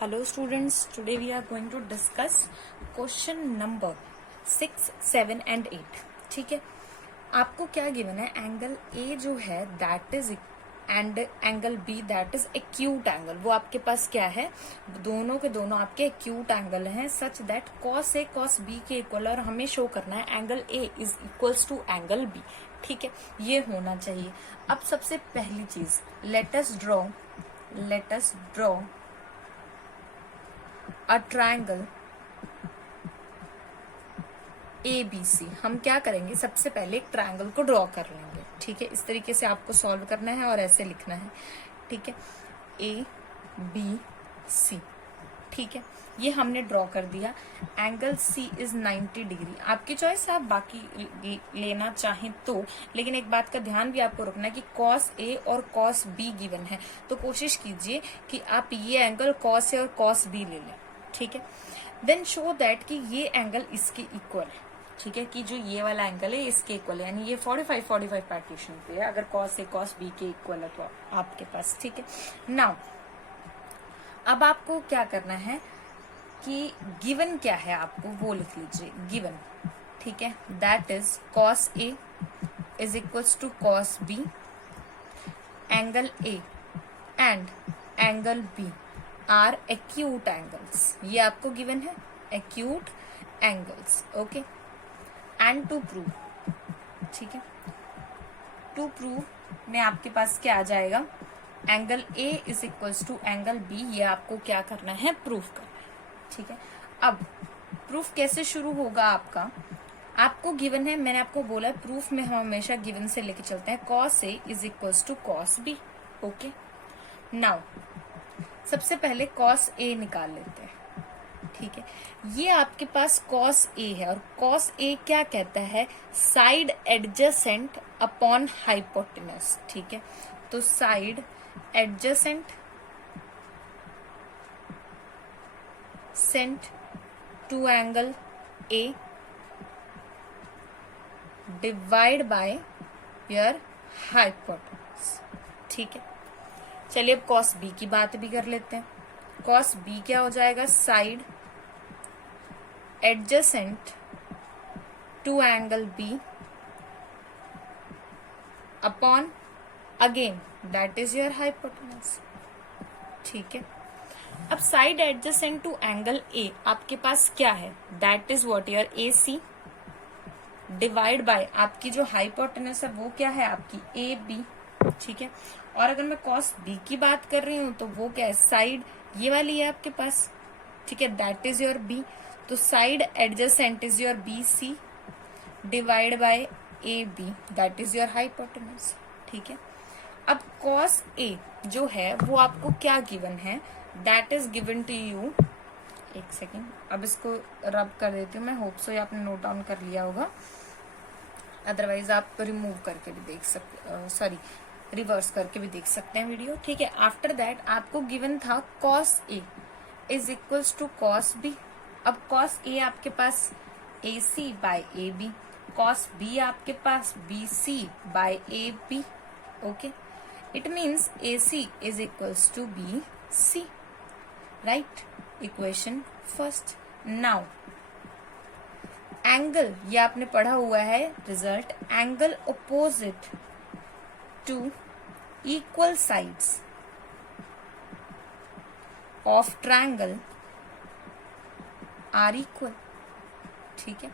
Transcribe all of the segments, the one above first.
Hello students, today we are going to discuss question number 6, 7 and 8. ठीक है, आपको क्या गिवन है? एंगल ए जो है that is and angle B that is acute angle. वो आपके पास क्या है? दोनों के दोनों आपके एक्यूट एंगल हैं such that cos A cos B के इक्वल, और हमें शो करना है angle A is equals to angle B. ठीक है, ये होना चाहिए. अब सबसे पहली चीज let us draw a triangle ABC. हम क्या करेंगे? सबसे पहले एक ट्रायंगल को ड्रॉ कर लेंगे. ठीक है, इस तरीके से आपको सॉल्व करना है और ऐसे लिखना है. ठीक है, ABC. ठीक है, ये हमने ड्रॉ कर दिया. Angle C is 90 degree. आपकी चॉइस, आप बाकी लेना चाहें तो, लेकिन एक बात का ध्यान भी आपको रखना है कि cos A और cos B गिवन है, तो कोशिश कीजिए कि आप ये एंगल cos A और cos B ले लें. ठीक है, देन शो दैट कि ये एंगल इसके इक्वल है. ठीक है, कि जो ये वाला एंगल है इसके इक्वल है, यानी ये 45 पार्टीशन पे है. अगर cos A cos B के इक्वल है तो आपके पास. ठीक है, नाउ अब आपको क्या करना है कि गिवन क्या है आपको वो लिख लीजिए. गिवन, ठीक है, that is cos A is equals to cos B. Angle A and angle B are acute angles. ये आपको गिवन है, acute angles. Okay, and to prove, ठीक है, टू प्रूव में आपके पास क्या आ जाएगा? Angle A is equals to angle B. ये आपको क्या करना है? प्रूफ करना है. ठीक है, अब प्रूफ कैसे शुरू होगा आपका? आपको गिवन है, मैंने आपको बोला प्रूफ में हम हमेशा गिवन से लेके चलते हैं. cos A is equals to cos B. Okay, now सबसे पहले cos A निकाल लेते हैं. ठीक है, ये आपके पास cos A है, और cos A क्या कहता है? Side adjacent upon hypotenuse. ठीक है, तो side adjacent cent to angle A divide by your hypotenuse. ठीक है, चलिए अब cos B की बात भी कर लेते हैं. cos B क्या हो जाएगा? Side adjacent to angle B upon again that is your hypotenuse. ठीक है, अब side adjacent to angle A आपके पास क्या है? That is what your AC divide by आपकी जो हाइपोटेनस है वो क्या है? आपकी AB. ठीक है, और अगर मैं cos B की बात कर रही हूं तो वो क्या है? साइड ये वाली है आपके पास. ठीक है, दैट इज योर B. तो side adjacent is your BC divide by AB that is your hypotenuse. ठीक है, अब cos A जो है वो आपको क्या गिवन है? That is given to you. एक सेकेंड, अब इसको रब कर देती हूँ मैं. होप सो ये आपने नोट डाउन कर लिया होगा, अदरवाइज आप रिमूव करके भी देख सकते, सॉरी रिवर्स करके भी देख सकते हैं वीडियो. ठीक है, आफ्टर दैट आपको गिवन था cos A is equals to cos B. अब cos A आपके पास AC by AB, cos B आपके पास BC by AB. Okay, it means AC is equals to BC. Right, equation first. Now angle, ये आपने पढ़ा हुआ है result, angle opposite to equal sides of triangle are equal. ठीक है,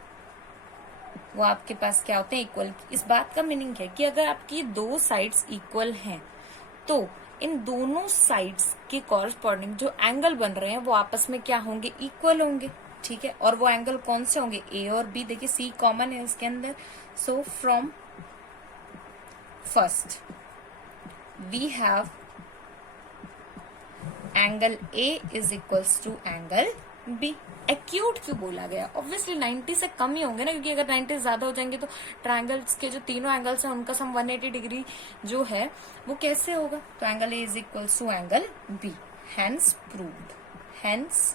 वो आपके पास क्या होते हैं? इक्वल. इस बात का मीनिंग है कि अगर आपकी दो साइड्स इक्वल हैं तो इन दोनों साइड्स के कॉरस्पॉन्डिंग जो एंगल बन रहे हैं वो आपस में क्या होंगे? इक्वल होंगे. ठीक है, और वो एंगल कौन से होंगे? A और B. देखिए C कॉमन है इसके अंदर. So from first we have angle A is equals to angle B. Acute क्यों बोला गया? ऑब्वियसली 90 से कम ही होंगे ना, क्योंकि अगर 90 ज्यादा हो जाएंगे तो ट्रायंगल्स के जो तीनों एंगल्स हैं उनका सम 180 डिग्री जो है वो कैसे होगा? तो angle A is equals to angle B. Hence proved. Hence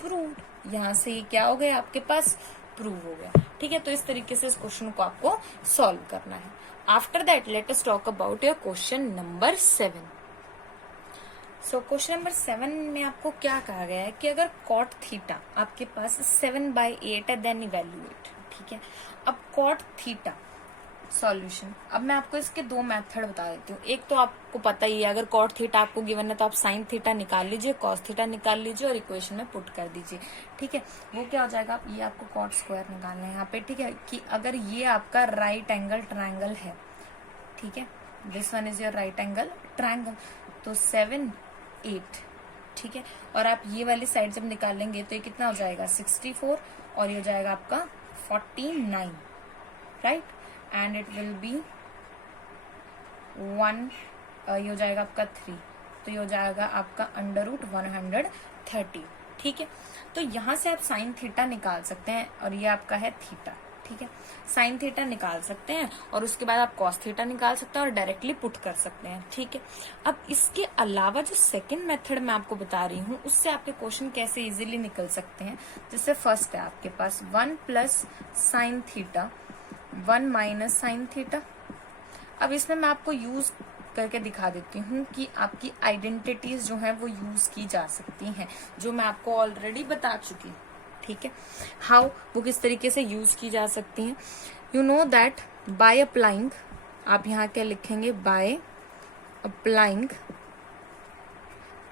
proved. यहां से ये क्या हो गया आपके पास? प्रूव हो गया. ठीक है, तो इस तरीके से इस क्वेश्चन को आपको सॉल्व करना है. After that let us talk about your question number 7. So question number 7 में आपको क्या कहा गया है कि अगर कॉट थीटा आपके पास 7/8 है देन इवेल्युएट। ठीक है, अब कॉट थीटा सॉल्यूशन, अब मैं आपको इसके दो मेथड बता देती हूँ। एक तो आपको पता ही है, अगर कॉट थीटा आपको गिवन है तो आप साइन थीटा निकाल लीजिए, कॉस थीटा निकाल लीजिए और इक्वेशन में पुट कर दीजिए। ठीक है, वो क्या हो जाएगा, ये आपको कॉट स्क्वायर निकालना है यहाँ पे। ठीक है, कि अगर ये आपका राइट एंगल ट्रायंगल है, ठीक है, this one is your right angle triangle, तो 7, 8। ठीक है, और आप ये वाली साइड जब निकालेंगे तो ये कितना हो जाएगा 64 और ये हो जाएगा आपका 49, right, and it will be 1, ये हो जाएगा आपका 3, तो ये हो जाएगा आपका √130। ठीक है, तो यहां से आप साइन थीटा निकाल सकते हैं और ये आपका है थीटा। ठीक है, साइन थीटा निकाल सकते हैं और उसके बाद आप कॉस थीटा निकाल सकते हैं और डायरेक्टली पुट कर सकते हैं। ठीक है, अब इसके अलावा जो सेकंड मेथड मैं आपको बता रही हूँ उससे आपके क्वेश्चन कैसे इजीली निकल सकते हैं। जैसे फर्स्ट है आपके पास 1 + साइन थीटा 1 - साइन थीटा। अब इसमें मैं आपको यूज करके दिखा देती हूँ कि आपकी आइडेंटिटीज जो है वो यूज की जा सकती हैं, जो मैं आपको ऑलरेडी बता चुकी हूँ। ठीक है, हाउ, वो किस तरीके से यूज की जा सकती हैं। You know that by applying, आप यहाँ क्या लिखेंगे, बाय अप्लाइंग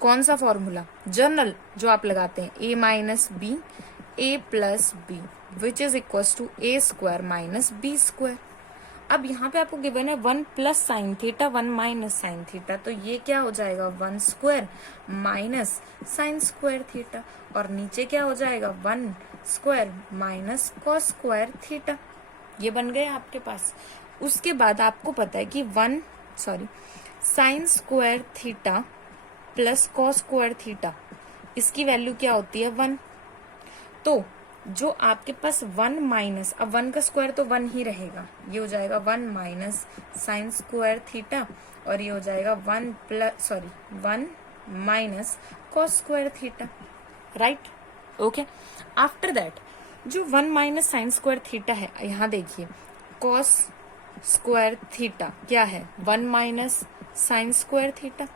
कौन सा फॉर्मूला, जनरल जो आप लगाते हैं, a - b a + b which is equal to a² - b²। अब यहाँ पे आपको गिवन है 1 + साइन थीटा 1 - साइन थीटा, तो ये क्या हो जाएगा 1² - साइन² थीटा, और नीचे क्या हो जाएगा 1² - cos² थीटा। ये बन गए आपके पास। उसके बाद आपको पता है कि साइन² थीटा + cos² थीटा, इसकी वैल्यू क्या होती है 1। तो जो आपके पास 1 - अब 1 का स्क्वायर तो 1 ही रहेगा, ये हो जाएगा 1 - साइन² थीटा और ये हो जाएगा 1 - cos² theta, right. Okay, after that जो 1 - साइन² थीटा है, यहाँ देखिए cos² थीटा क्या है 1 - साइन² थीटा,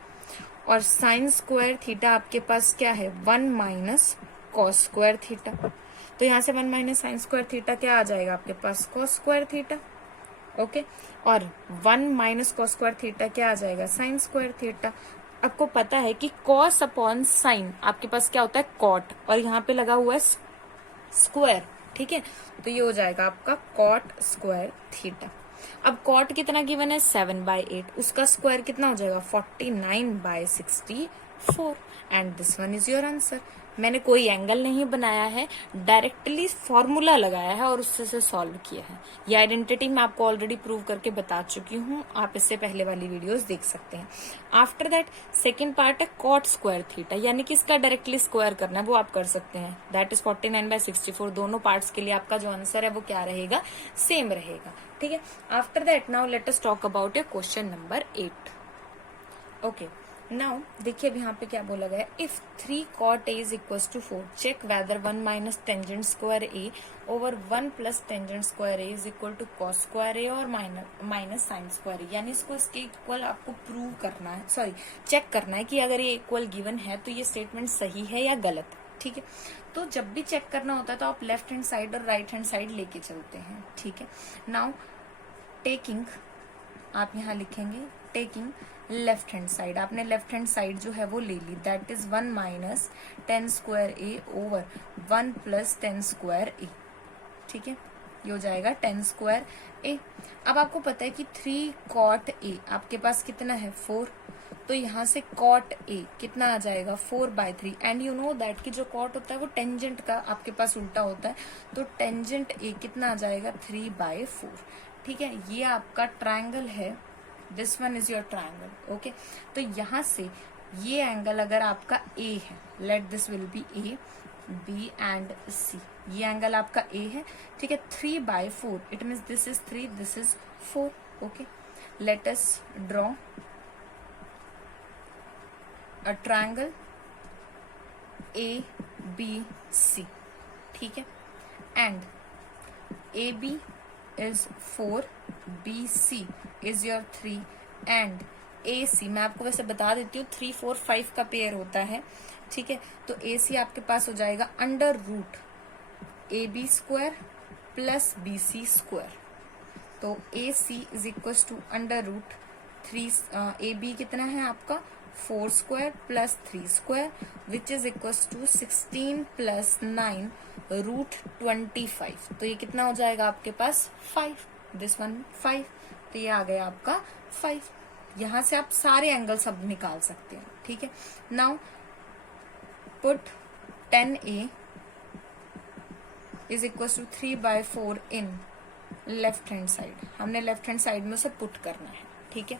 और साइन² थीटा आपके पास क्या है 1 - cos² थीटा। तो यहाँ से 1 - साइन² थीटा क्या आ जाएगा आपके पास cos² थीटा। ओके, और 1 - cos² थीटा क्या आ जाएगा साइन² थीटा। आपको पता है कि cos अपॉन साइन आपके पास क्या होता है कॉट, और यहाँ पे लगा हुआ है स्क्वायर। ठीक है, तो ये हो जाएगा आपका cot² थीटा। अब कॉट कितना गिवन है 7/8, उसका स्क्वायर कितना हो जाएगा 49/64, and this one is your answer. मैंने कोई एंगल नहीं बनाया है, डायरेक्टली फॉर्मूला लगाया है और उससे से सॉल्व किया है। ये आइडेंटिटी मैं आपको ऑलरेडी प्रूव करके बता चुकी हूँ, आप इससे पहले वाली वीडियोस देख सकते हैं। आफ्टर दैट सेकेंड पार्ट है cot² थीटा, यानी कि इसका डायरेक्टली स्क्वायर करना है, वो आप कर सकते हैं। That is 49/64। दोनों पार्ट्स के लिए आपका जो आंसर है वो क्या रहेगा, सेम रहेगा। ठीक है, after that now let us talk about your question number 8। Okay, now देखिए अब यहाँ पे क्या बोला गया, if 3 cot a is equal to 4 check whether 1 - tangent a over 1 + tangent a is equal to cos² a और माइनस साइन² a। यानी इसको इसके इक्वल आपको प्रूव करना है, सॉरी चेक करना है कि अगर ये इक्वल गिवन है तो ये स्टेटमेंट सही है या गलत। ठीक है, तो जब भी चेक करना होता है तो आप लेफ्ट हैंड साइड और राइट हैंड साइड लेके चलते हैं। ठीक है, नाउ टेकिंग, आप यहाँ लिखेंगे टेकिंग लेफ्ट हैंड साइड, आपने लेफ्ट हैंड साइड जो है वो ले ली, that is 1 - tan² a over 1 + tan² a। ठीक है, ये हो जाएगा tan² a। अब आपको पता है कि 3 cot a आपके पास कितना है 4, तो यहाँ से cot a कितना आ जाएगा 4/3, एंड यू नो दैट कि जो cot होता है वो टेंजेंट का आपके पास उल्टा होता है, तो टेंजेंट a कितना आ जाएगा 3/4। ठीक है, ये आपका ट्रायंगल है, this one is your triangle. Okay, तो यहाँ से ये एंगल अगर आपका a है, let this will be a, b and c, ये एंगल आपका a है। ठीक है, 3/4, it means this is 3, this is 4। Okay, late us draw a triangle ABC। ठीक है, and AB is 4, BC is your 3 and ए सी, मैं आपको वैसे बता देती हूँ 3 4 5 का पेयर होता है, ठीक है। तो ए सी आपके पास हो जाएगा under root A B square plus B C square. तो A C is equal to under root 3, A B कितना है आपका 4 square plus 3 square which is equal to 16 plus 9 root 25। तो ये कितना हो जाएगा आपके पास 5, दिस वन 5, तो ये आ गया आपका 5। यहां से आप सारे एंगल सब निकाल सकते हैं, ठीक है। Now put 10a is equal to 3/4 in left hand side. हमने लेफ्ट हैंड साइड में उसे पुट करना है, ठीक है।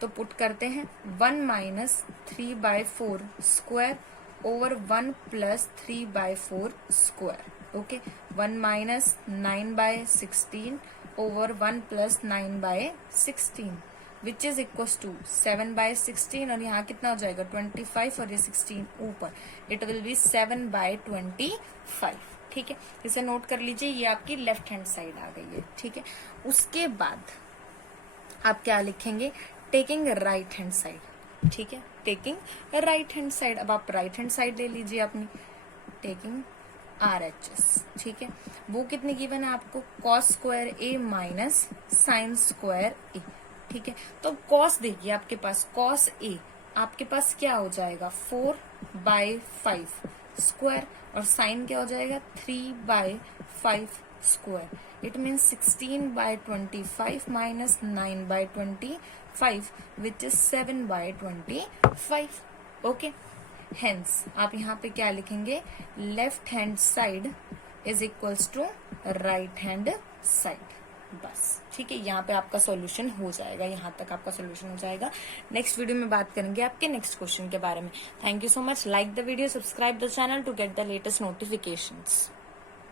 तो पुट करते हैं 1 minus 3/4 square over 1 plus 3/4 square, okay. 1 minus 9/16 over 1 plus 9/16 which is equal to 7/16, और यहाँ कितना हो जाएगा 25, और ये 16 ऊपर, इट विल बी 7/25, ठीक है। इसे नोट कर लीजिए, ये आपकी लेफ्ट हैंड साइड आ गई है, ठीक है। उसके बाद आप क्या लिखेंगे, टेकिंग राइट हैंड साइड, ठीक है, टेकिंग राइट हैंड साइड। अब आप राइट हैंड साइड ले लीजिए अपनी, टेकिंग RHS, ठीक है। वो कितनी गिवन है आपको, कॉस स्क्वायर ए माइनस साइन स्क्वायर ए, ठीक है। तो कॉस देखिए आपके पास, कॉस ए आपके पास क्या हो जाएगा 4/5 स्क्वायर, और साइन क्या हो जाएगा 3/5 square. It means 16/25 minus 9/25 which is 7/25, okay. Hence आप यहाँ पे क्या लिखेंगे, left hand side is equals to right hand side, बस, ठीक है। यहाँ पे आपका सॉल्यूशन हो जाएगा, यहाँ तक आपका सॉल्यूशन हो जाएगा। नेक्स्ट वीडियो में बात करेंगे आपके नेक्स्ट क्वेश्चन के बारे में। Thank you so much, like the video, subscribe the channel to get the latest notifications.